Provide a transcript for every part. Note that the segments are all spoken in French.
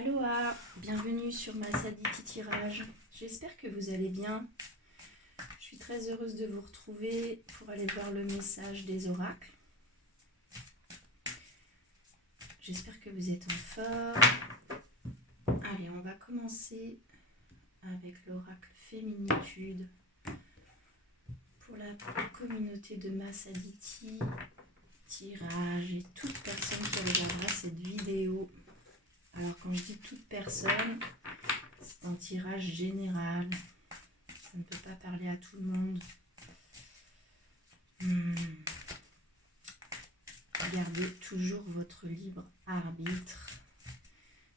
Aloha, bienvenue sur ma Saditi Tirage. J'espère que vous allez bien. Je suis très heureuse de vous retrouver pour aller voir le message des oracles. J'espère que vous êtes en forme. Allez, on va commencer avec l'oracle Féminitude pour la communauté de Massaditi Tirage et toute personne qui regardera cette vidéo. Alors quand je dis toute personne, c'est un tirage général. Ça ne peut pas parler à tout le monde. Gardez toujours votre libre arbitre.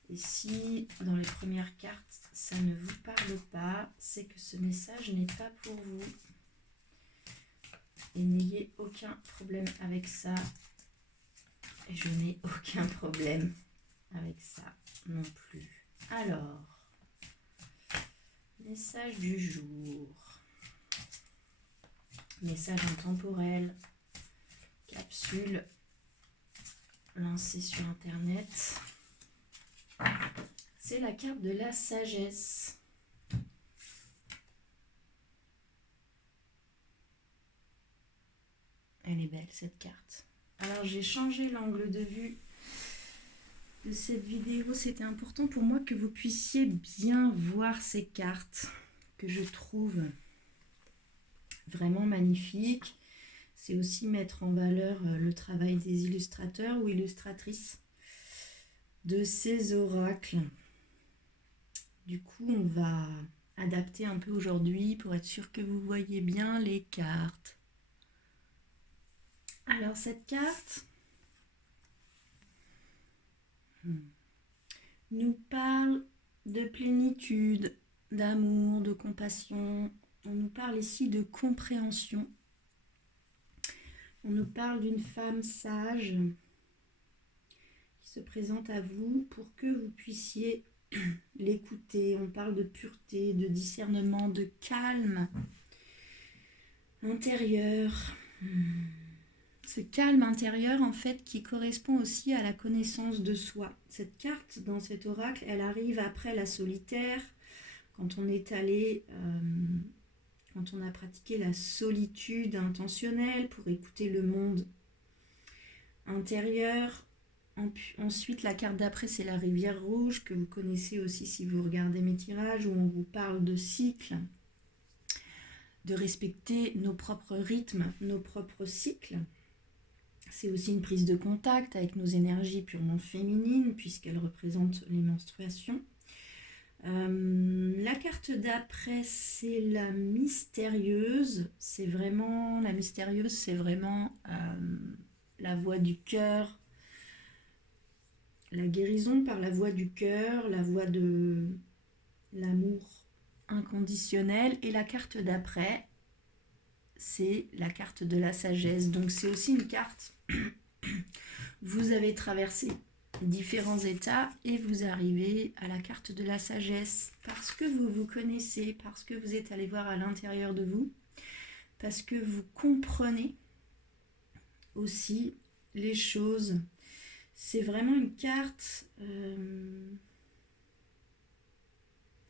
Et si dans les premières cartes, ça ne vous parle pas, c'est que ce message n'est pas pour vous. Et n'ayez aucun problème avec ça. Et je n'ai aucun problème avec ça non plus. Alors, message du jour. Message intemporel. Capsule lancée sur Internet. C'est la carte de la sagesse. Elle est belle cette carte. Alors j'ai changé l'angle de vue de cette vidéo. C'était important pour moi que vous puissiez bien voir ces cartes que je trouve vraiment magnifiques. C'est aussi mettre en valeur le travail des illustrateurs ou illustratrices de ces oracles. Du coup, on va adapter un peu aujourd'hui pour être sûr que vous voyez bien les cartes. Alors cette carte nous parle de plénitude, d'amour, de compassion. On nous parle ici de compréhension. On nous parle d'une femme sage qui se présente à vous pour que vous puissiez l'écouter. On parle de pureté, de discernement, de calme intérieur. Ce calme intérieur, en fait, qui correspond aussi à la connaissance de soi. Cette carte, dans cet oracle, elle arrive après la solitaire, quand on est allé, quand on a pratiqué la solitude intentionnelle pour écouter le monde intérieur. Ensuite, la carte d'après, c'est la rivière rouge, que vous connaissez aussi si vous regardez mes tirages, où on vous parle de cycle, de respecter nos propres rythmes, nos propres cycles. C'est aussi une prise de contact avec nos énergies purement féminines, puisqu'elles représentent les menstruations. La carte d'après, c'est la mystérieuse. La mystérieuse, c'est vraiment la voix du cœur, la guérison par la voix du cœur, la voix de l'amour inconditionnel. Et la carte d'après, c'est la carte de la sagesse. Donc c'est aussi une carte. Vous avez traversé différents états et vous arrivez à la carte de la sagesse parce que vous vous connaissez, parce que vous êtes allé voir à l'intérieur de vous, parce que vous comprenez aussi les choses. C'est vraiment une carte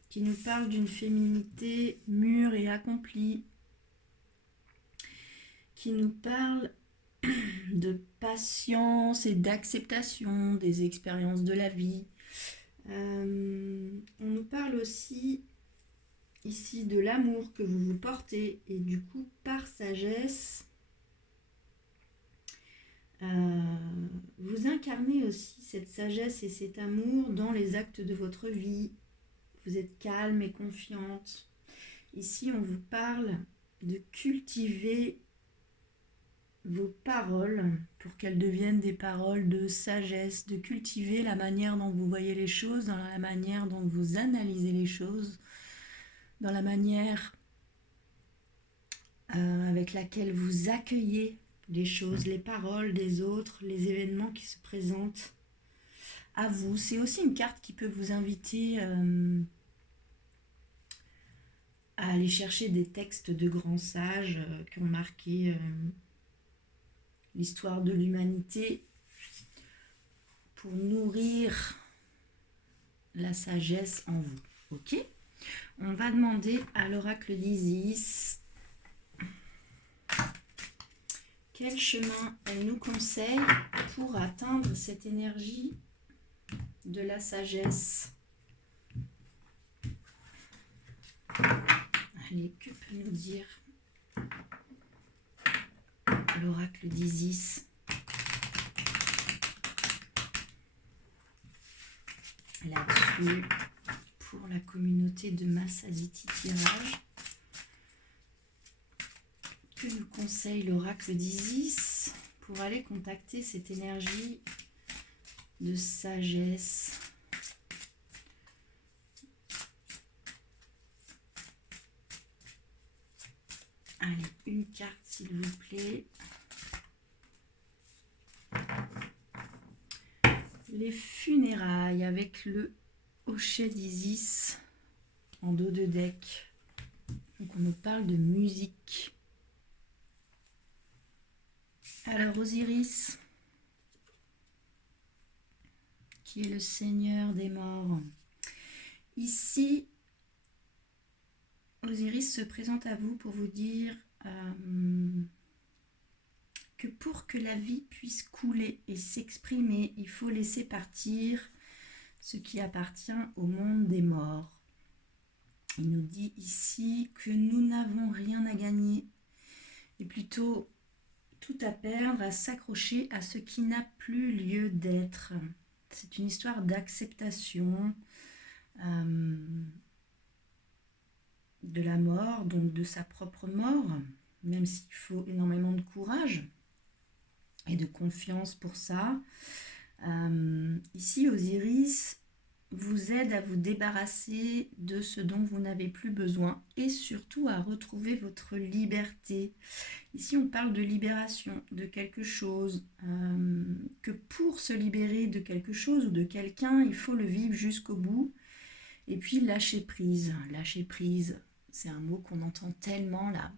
qui nous parle d'une féminité mûre et accomplie, qui nous parle de patience et d'acceptation des expériences de la vie. On nous parle aussi ici de l'amour que vous vous portez et du coup par sagesse vous incarnez aussi cette sagesse et cet amour dans les actes de votre vie. Vous êtes calme et confiante. Ici on vous parle de cultiver vos paroles pour qu'elles deviennent des paroles de sagesse, de cultiver la manière dont vous voyez les choses, dans la manière dont vous analysez les choses, dans la manière avec laquelle vous accueillez les choses, les paroles des autres, les événements qui se présentent à vous. C'est aussi une carte qui peut vous inviter à aller chercher des textes de grands sages qui ont marqué l'histoire de l'humanité pour nourrir la sagesse en vous. Ok? On va demander à l'oracle d'Isis quel chemin elle nous conseille pour atteindre cette énergie de la sagesse. Allez, que peut nous dire l'oracle d'Isis là-dessus pour la communauté de Massaziti Tirage? Que nous conseille l'oracle d'Isis pour aller contacter cette énergie de sagesse? Allez, une carte s'il vous plaît. Les funérailles avec le hochet d'Isis en dos de deck. Donc on nous parle de musique. Alors Osiris, qui est le seigneur des morts. Ici, Osiris se présente à vous pour vous dire que pour que la vie puisse couler et s'exprimer, il faut laisser partir ce qui appartient au monde des morts. Il nous dit ici que nous n'avons rien à gagner et plutôt tout à perdre, à s'accrocher à ce qui n'a plus lieu d'être. C'est une histoire d'acceptation de la mort, donc de sa propre mort, même s'il faut énormément de courage et de confiance pour ça. Ici, Osiris vous aide à vous débarrasser de ce dont vous n'avez plus besoin et surtout à retrouver votre liberté. Ici, on parle de libération de quelque chose, que pour se libérer de quelque chose ou de quelqu'un, il faut le vivre jusqu'au bout. Et puis, lâcher prise. Lâcher prise, c'est un mot qu'on entend tellement là,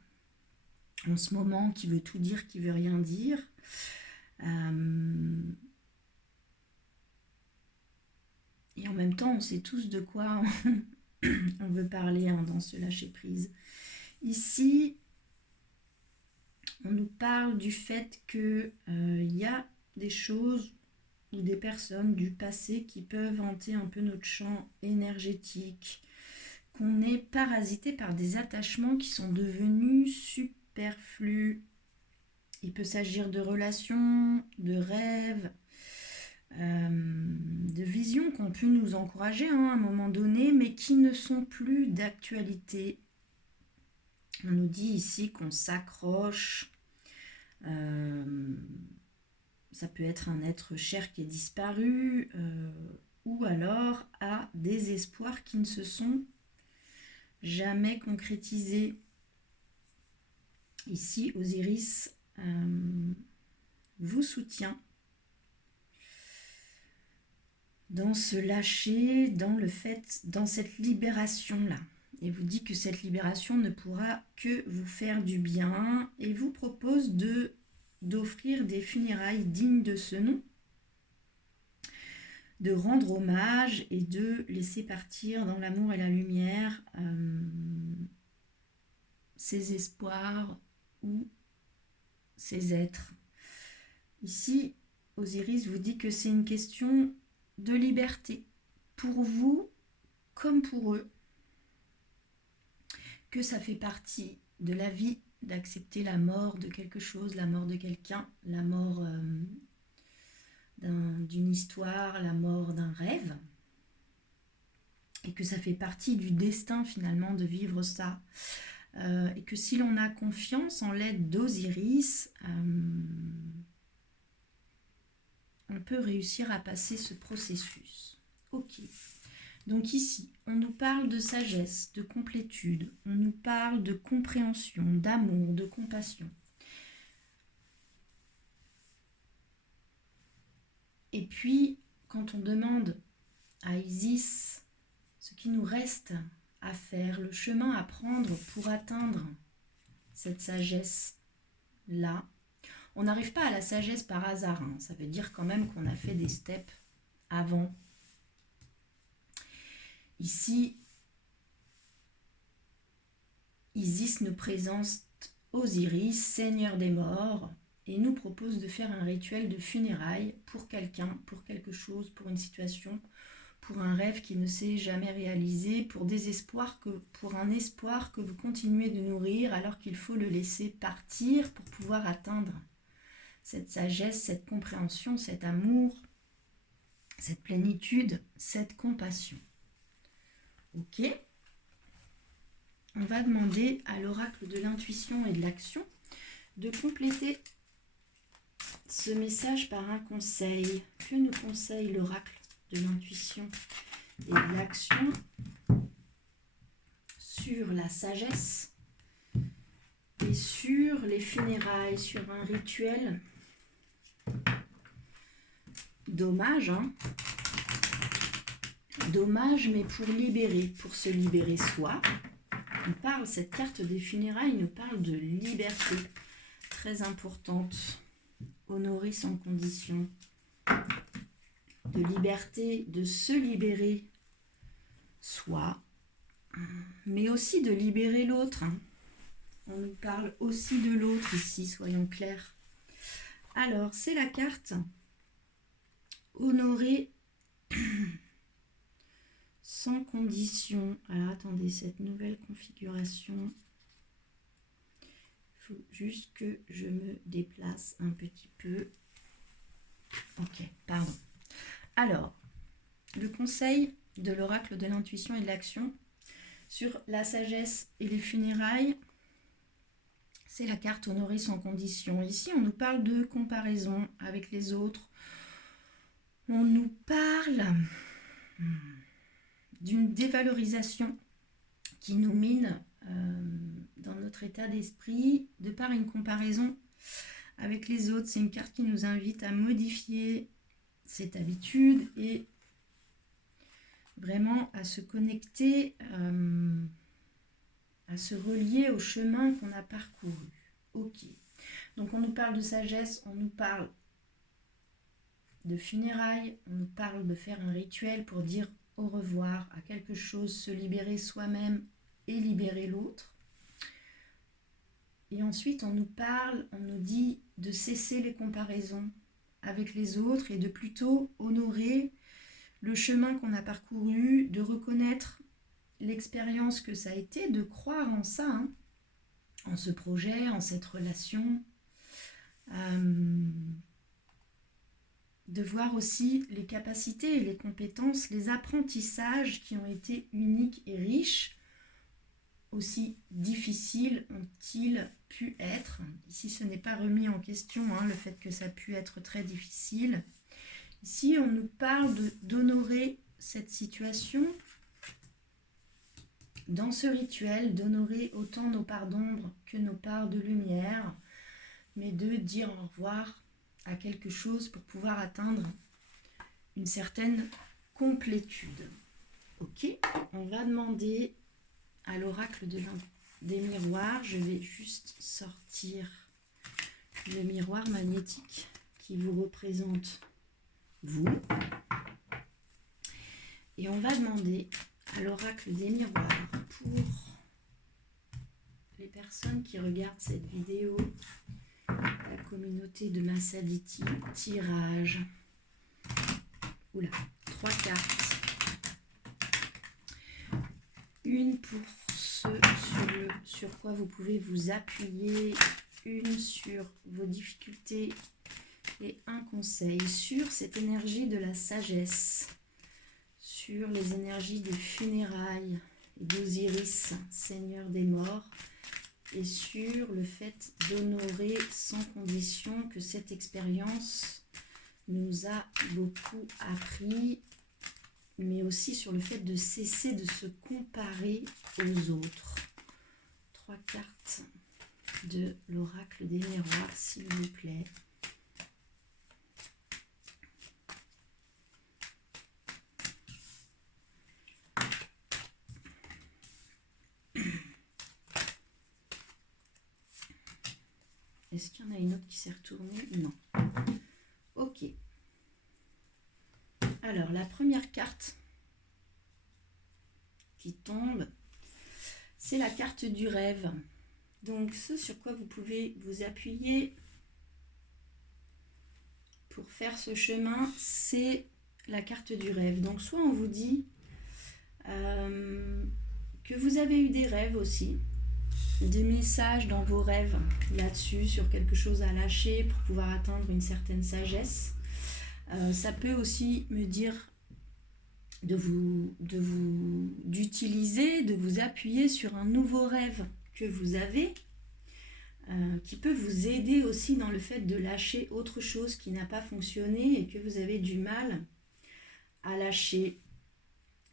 en ce moment, qui veut tout dire, qui veut rien dire. Et en même temps, on sait tous de quoi on veut parler dans ce lâcher-prise. Ici, on nous parle du fait qu'il y a des choses ou des personnes du passé qui peuvent hanter un peu notre champ énergétique, qu'on est parasité par des attachements qui sont devenus superflus. Il peut s'agir de relations, de rêves, de visions qui ont pu nous encourager à un moment donné, mais qui ne sont plus d'actualité. On nous dit ici qu'on s'accroche. Ça peut être un être cher qui est disparu, ou alors à des espoirs qui ne se sont jamais concrétisés. Ici, Osiris vous soutient dans ce lâcher, dans cette libération-là. Et vous dit que cette libération ne pourra que vous faire du bien et vous propose d'offrir des funérailles dignes de ce nom, de rendre hommage et de laisser partir dans l'amour et la lumière ces espoirs ou ces êtres. Ici, Osiris vous dit que c'est une question de liberté, pour vous comme pour eux, que ça fait partie de la vie d'accepter la mort de quelque chose, la mort de quelqu'un, la mort d'une histoire, la mort d'un rêve, et que ça fait partie du destin finalement de vivre ça. Et que si l'on a confiance en l'aide d'Osiris, on peut réussir à passer ce processus. Ok. Donc ici, on nous parle de sagesse, de complétude, on nous parle de compréhension, d'amour, de compassion. Et puis, quand on demande à Isis ce qui nous reste à faire, le chemin à prendre pour atteindre cette sagesse-là, on n'arrive pas à la sagesse par hasard. Ça veut dire quand même qu'on a fait des steps avant. Ici, Isis nous présente Osiris, seigneur des morts, et nous propose de faire un rituel de funérailles pour quelqu'un, pour quelque chose, pour une situation, pour un rêve qui ne s'est jamais réalisé, pour un espoir que vous continuez de nourrir alors qu'il faut le laisser partir pour pouvoir atteindre cette sagesse, cette compréhension, cet amour, cette plénitude, cette compassion. Ok ? On va demander à l'oracle de l'intuition et de l'action de compléter ce message par un conseil. Que nous conseille l'oracle de l'intuition et de l'action sur la sagesse et sur les funérailles, sur un rituel d'hommage, d'hommage, mais pour libérer, pour se libérer soi. Cette carte des funérailles nous parle de liberté, très importante, honorer sans condition, de liberté, de se libérer soi, mais aussi de libérer l'autre. On nous parle aussi de l'autre ici, soyons clairs. Alors, c'est la carte honorer sans condition. Alors, attendez, cette nouvelle configuration, il faut juste que je me déplace un petit peu. Ok, pardon. Alors, le conseil de l'oracle de l'intuition et de l'action sur la sagesse et les funérailles, c'est la carte honorer sans condition. Ici, on nous parle de comparaison avec les autres. On nous parle d'une dévalorisation qui nous mine dans notre état d'esprit de par une comparaison avec les autres. C'est une carte qui nous invite à modifier cette habitude et vraiment à se connecter, à se relier au chemin qu'on a parcouru. Ok. Donc on nous parle de sagesse, on nous parle de funérailles, on nous parle de faire un rituel pour dire au revoir à quelque chose, se libérer soi-même et libérer l'autre. Et ensuite on nous parle, on nous dit de cesser les comparaisons avec les autres et de plutôt honorer le chemin qu'on a parcouru, de reconnaître l'expérience que ça a été, de croire en ça, en ce projet, en cette relation, de voir aussi les capacités et les compétences, les apprentissages qui ont été uniques et riches, aussi difficiles ont-ils pu être. Ici, ce n'est pas remis en question, le fait que ça a pu être très difficile. Ici, on nous parle d'honorer cette situation dans ce rituel, d'honorer autant nos parts d'ombre que nos parts de lumière, mais de dire au revoir à quelque chose pour pouvoir atteindre une certaine complétude. Ok, on va demander à l'oracle des miroirs, je vais juste sortir le miroir magnétique qui vous représente vous. Et on va demander à l'oracle des miroirs pour les personnes qui regardent cette vidéo, la communauté de Massaditi, tirage. Oula, 3 cartes. Une pour ce sur quoi vous pouvez vous appuyer, une sur vos difficultés et un conseil sur cette énergie de la sagesse, sur les énergies des funérailles et d'Osiris, seigneur des morts, et sur le fait d'honorer sans condition que cette expérience nous a beaucoup appris, mais aussi sur le fait de cesser de se comparer aux autres. 3 cartes de l'oracle des miroirs, s'il vous plaît. Est-ce qu'il y en a une autre qui s'est retournée? Non. Ok. Alors, la première carte qui tombe, c'est la carte du rêve. Donc, ce sur quoi vous pouvez vous appuyer pour faire ce chemin, c'est la carte du rêve. Donc, soit on vous dit que vous avez eu des rêves aussi, des messages dans vos rêves là-dessus, sur quelque chose à lâcher pour pouvoir atteindre une certaine sagesse. Ça peut aussi me dire d'utiliser, de vous appuyer sur un nouveau rêve que vous avez, qui peut vous aider aussi dans le fait de lâcher autre chose qui n'a pas fonctionné et que vous avez du mal à lâcher.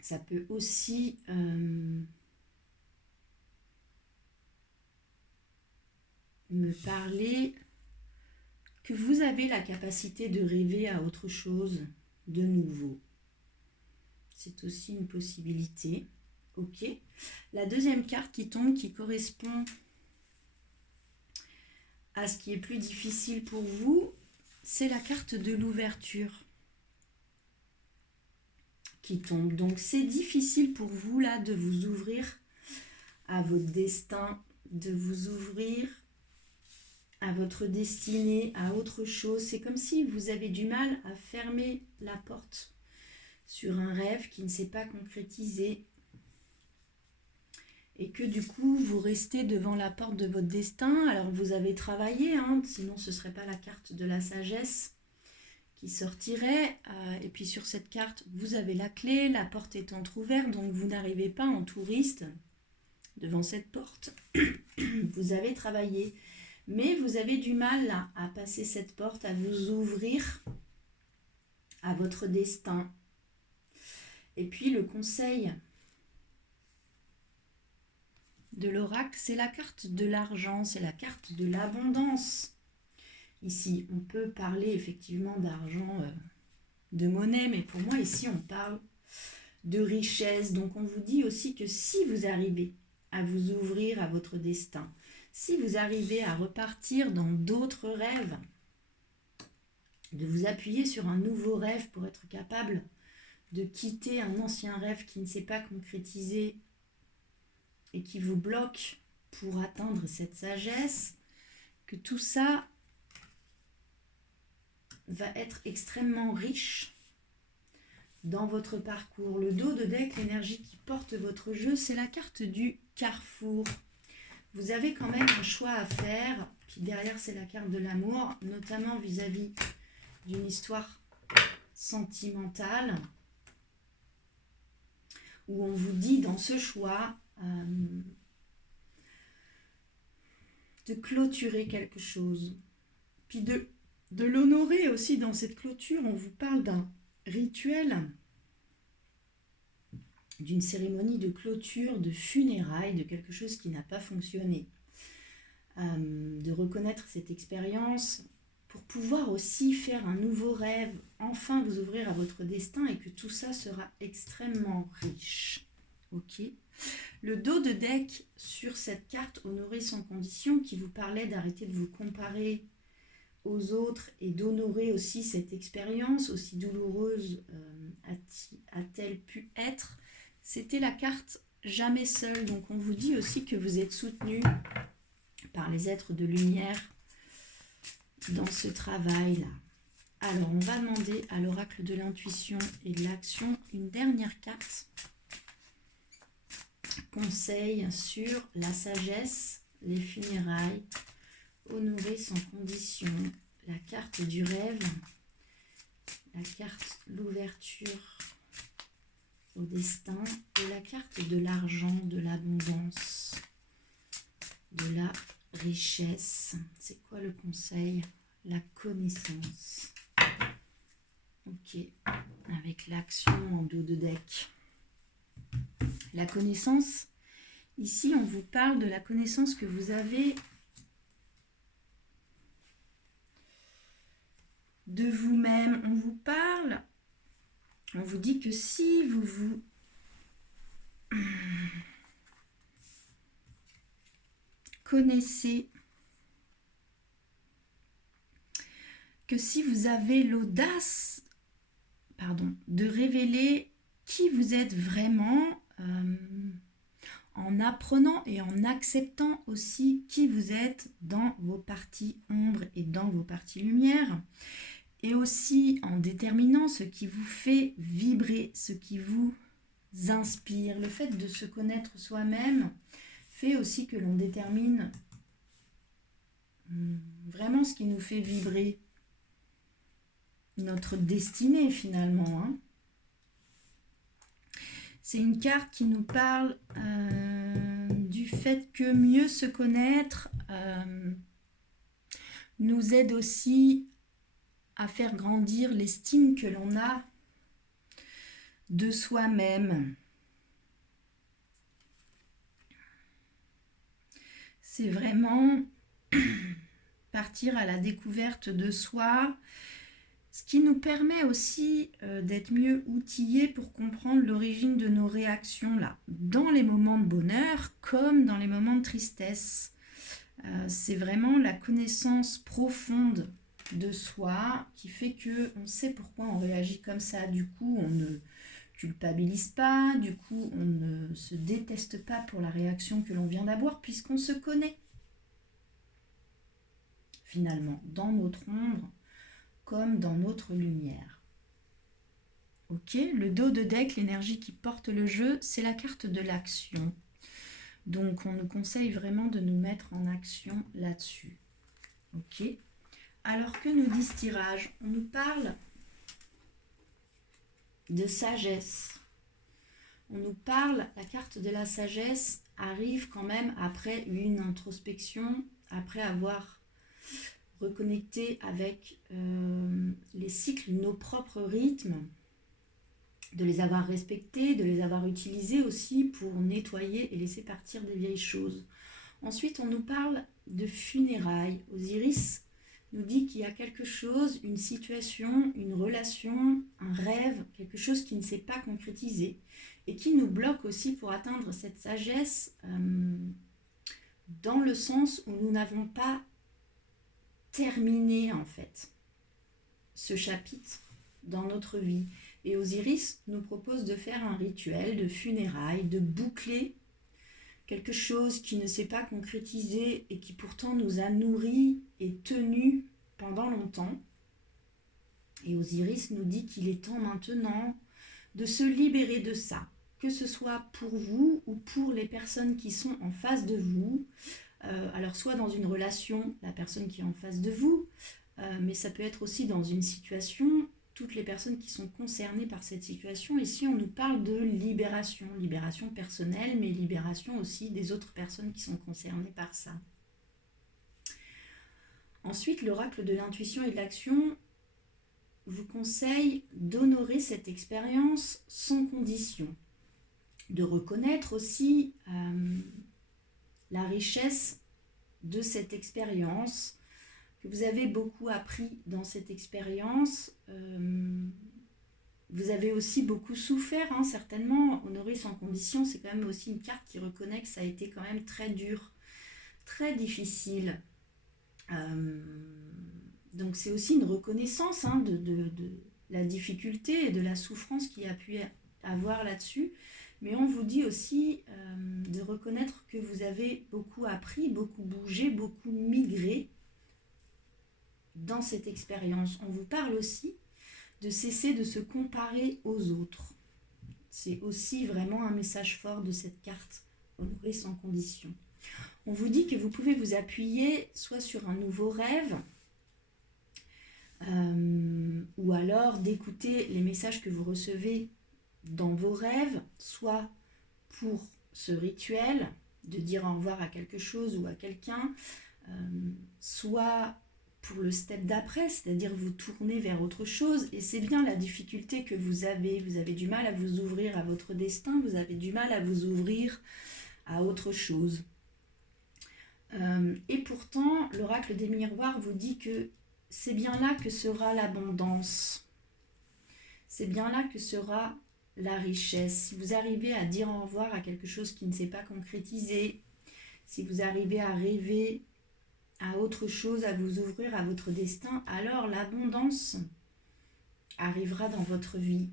Ça peut aussi me parler que vous avez la capacité de rêver à autre chose de nouveau. C'est aussi une possibilité. Ok. La deuxième carte qui tombe, qui correspond à ce qui est plus difficile pour vous, c'est la carte de l'ouverture qui tombe. Donc c'est difficile pour vous là de vous ouvrir à votre destin, de vous ouvrir à votre destinée, à autre chose. C'est comme si vous avez du mal à fermer la porte sur un rêve qui ne s'est pas concrétisé et que du coup vous restez devant la porte de votre destin. Alors vous avez travaillé, sinon ce ne serait pas la carte de la sagesse qui sortirait, et puis sur cette carte vous avez la clé, la porte est entrouverte, donc vous n'arrivez pas en touriste devant cette porte. Vous avez travaillé, mais vous avez du mal là, à passer cette porte, à vous ouvrir à votre destin. Et puis le conseil de l'oracle, c'est la carte de l'argent, c'est la carte de l'abondance. Ici, on peut parler effectivement d'argent, de monnaie, mais pour moi ici on parle de richesse. Donc on vous dit aussi que si vous arrivez à vous ouvrir à votre destin, si vous arrivez à repartir dans d'autres rêves, de vous appuyer sur un nouveau rêve pour être capable de quitter un ancien rêve qui ne s'est pas concrétisé et qui vous bloque pour atteindre cette sagesse, que tout ça va être extrêmement riche dans votre parcours. Le dos de deck, l'énergie qui porte votre jeu, c'est la carte du carrefour. Vous avez quand même un choix à faire. Puis derrière, c'est la carte de l'amour, notamment vis-à-vis d'une histoire sentimentale, où on vous dit dans ce choix de clôturer quelque chose, puis de l'honorer aussi. Dans cette clôture, on vous parle d'un rituel, d'une cérémonie de clôture, de funérailles, de quelque chose qui n'a pas fonctionné, de reconnaître cette expérience pour pouvoir aussi faire un nouveau rêve, enfin vous ouvrir à votre destin, et que tout ça sera extrêmement riche. Ok. Le dos de deck sur cette carte, honorer sans condition, qui vous parlait d'arrêter de vous comparer aux autres et d'honorer aussi cette expérience, aussi douloureuse a-t-elle pu être. C'était la carte jamais seul. Donc on vous dit aussi que vous êtes soutenu par les êtres de lumière dans ce travail-là. Alors on va demander à l'oracle de l'intuition et de l'action une dernière carte. Conseil sur la sagesse, les funérailles, honorer sans condition, la carte du rêve, la carte l'ouverture au destin et la carte de l'argent, de l'abondance, de la richesse. C'est quoi le conseil? La connaissance. Ok, avec l'action en dos de deck. La connaissance, ici on vous parle de la connaissance que vous avez de vous-même. On vous parle, on vous dit que si vous vous connaissez, que si vous avez l'audace, de révéler qui vous êtes vraiment, en apprenant et en acceptant aussi qui vous êtes dans vos parties ombres et dans vos parties lumière, et aussi en déterminant ce qui vous fait vibrer, ce qui vous inspire. Le fait de se connaître soi-même fait aussi que l'on détermine vraiment ce qui nous fait vibrer, notre destinée finalement, hein. C'est une carte qui nous parle du fait que mieux se connaître nous aide aussi à faire grandir l'estime que l'on a de soi-même. C'est vraiment partir à la découverte de soi, ce qui nous permet aussi d'être mieux outillés pour comprendre l'origine de nos réactions là, dans les moments de bonheur comme dans les moments de tristesse. C'est vraiment la connaissance profonde de soi qui fait qu'on sait pourquoi on réagit comme ça. Du coup, on ne culpabilise pas, du coup, on ne se déteste pas pour la réaction que l'on vient d'avoir puisqu'on se connaît. Finalement, dans notre ombre comme dans notre lumière. Ok, le dos de deck, l'énergie qui porte le jeu, c'est la carte de l'action. Donc, on nous conseille vraiment de nous mettre en action là-dessus. Ok. Alors que nous dit ce tirage? On nous parle de sagesse. On nous parle, la carte de la sagesse arrive quand même après une introspection, après avoir reconnecté avec les cycles, nos propres rythmes, de les avoir respectés, de les avoir utilisés aussi pour nettoyer et laisser partir des vieilles choses. Ensuite, on nous parle de funérailles. Osiris nous dit qu'il y a quelque chose, une situation, une relation, un rêve, quelque chose qui ne s'est pas concrétisé et qui nous bloque aussi pour atteindre cette sagesse dans le sens où nous n'avons pas terminé en fait ce chapitre dans notre vie. Et Osiris nous propose de faire un rituel de funérailles, de boucler quelque chose qui ne s'est pas concrétisé et qui pourtant nous a nourris et tenus pendant longtemps. Et Osiris nous dit qu'il est temps maintenant de se libérer de ça, que ce soit pour vous ou pour les personnes qui sont en face de vous. Alors soit dans une relation, la personne qui est en face de vous, mais ça peut être aussi dans une situation, toutes les personnes qui sont concernées par cette situation. Ici, on nous parle de libération, libération personnelle, mais libération aussi des autres personnes qui sont concernées par ça. Ensuite, l'oracle de l'intuition et de l'action vous conseille d'honorer cette expérience sans condition, de reconnaître aussi la richesse de cette expérience, que vous avez beaucoup appris dans cette expérience. Vous avez aussi beaucoup souffert, hein, certainement. Honorer sans condition, c'est quand même aussi une carte qui reconnaît que ça a été quand même très dur, très difficile. Donc c'est aussi une reconnaissance hein, de la difficulté et de la souffrance qu'il y a pu avoir là-dessus. Mais on vous dit aussi de reconnaître que vous avez beaucoup appris, beaucoup bougé, beaucoup migré dans cette expérience. On vous parle aussi de cesser de se comparer aux autres. C'est aussi vraiment un message fort de cette carte, honorer sans condition. On vous dit que vous pouvez vous appuyer soit sur un nouveau rêve, ou alors d'écouter les messages que vous recevez dans vos rêves, soit pour ce rituel, de dire au revoir à quelque chose ou à quelqu'un, soit pour le step d'après, c'est-à-dire vous tourner vers autre chose. Et c'est bien la difficulté que vous avez du mal à vous ouvrir à votre destin, vous avez du mal à vous ouvrir à autre chose. Et pourtant, l'oracle des miroirs vous dit que c'est bien là que sera l'abondance. C'est bien là que sera la richesse. Si vous arrivez à dire au revoir à quelque chose qui ne s'est pas concrétisé, si vous arrivez à rêver à autre chose, à vous ouvrir à votre destin, alors l'abondance arrivera dans votre vie.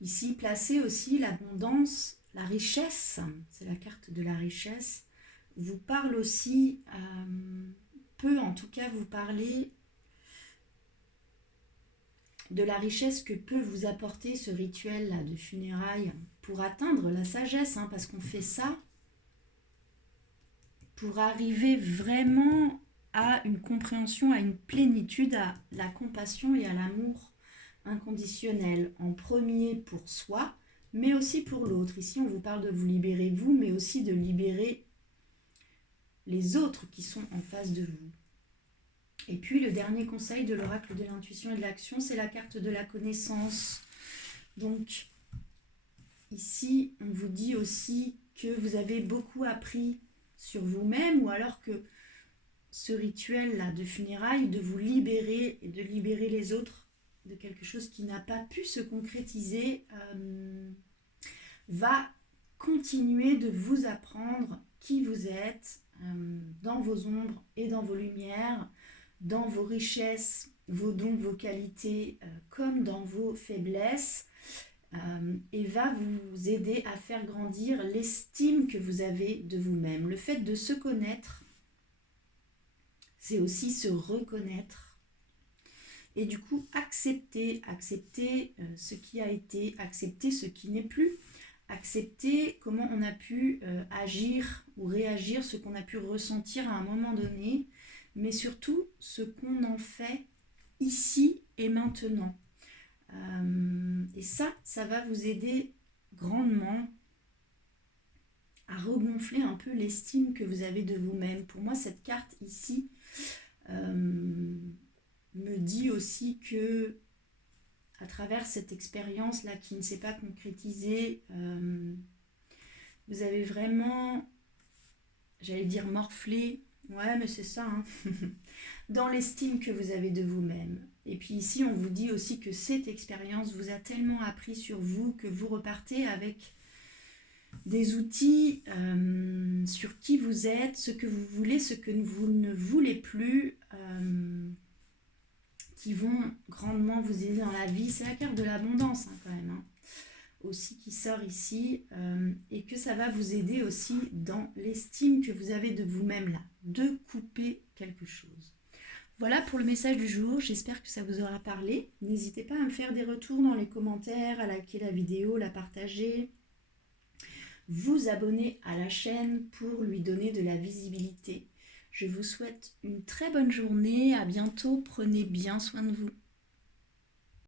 Ici, placez aussi l'abondance, la richesse, c'est la carte de la richesse, vous parle aussi, peut en tout cas vous parler de la richesse que peut vous apporter ce rituel-là de funérailles pour atteindre la sagesse, hein, parce qu'on fait ça pour arriver vraiment à une compréhension, à une plénitude, à la compassion et à l'amour inconditionnel, en premier pour soi, mais aussi pour l'autre. Ici, on vous parle de vous libérer vous, mais aussi de libérer les autres qui sont en face de vous. Et puis, le dernier conseil de l'oracle de l'intuition et de l'action, c'est la carte de la connaissance. Donc, ici, on vous dit aussi que vous avez beaucoup appris sur vous-même, ou alors que ce rituel-là de funérailles, de vous libérer et de libérer les autres de quelque chose qui n'a pas pu se concrétiser, va continuer de vous apprendre qui vous êtes dans vos ombres et dans vos lumières, dans vos richesses, vos dons, vos qualités, comme dans vos faiblesses, et va vous aider à faire grandir l'estime que vous avez de vous-même. Le fait de se connaître, c'est aussi se reconnaître. Et du coup, accepter ce qui a été, accepter ce qui n'est plus, accepter comment on a pu agir ou réagir, ce qu'on a pu ressentir à un moment donné, mais surtout ce qu'on en fait ici et maintenant. Et ça va vous aider grandement à regonfler un peu l'estime que vous avez de vous-même. Pour moi, cette carte ici me dit aussi que à travers cette expérience-là qui ne s'est pas concrétisée, vous avez vraiment, j'allais dire morflé, ouais mais c'est ça, hein, dans l'estime que vous avez de vous-même. Et puis ici, on vous dit aussi que cette expérience vous a tellement appris sur vous que vous repartez avec des outils sur qui vous êtes, ce que vous voulez, ce que vous ne voulez plus, qui vont grandement vous aider dans la vie. C'est la carte de l'abondance, hein, quand même, hein, aussi qui sort ici, et que ça va vous aider aussi dans l'estime que vous avez de vous-même là, de couper quelque chose. Voilà pour le message du jour, j'espère que ça vous aura parlé. N'hésitez pas à me faire des retours dans les commentaires, à liker la vidéo, la partager, vous abonner à la chaîne pour lui donner de la visibilité. Je vous souhaite une très bonne journée, à bientôt, prenez bien soin de vous.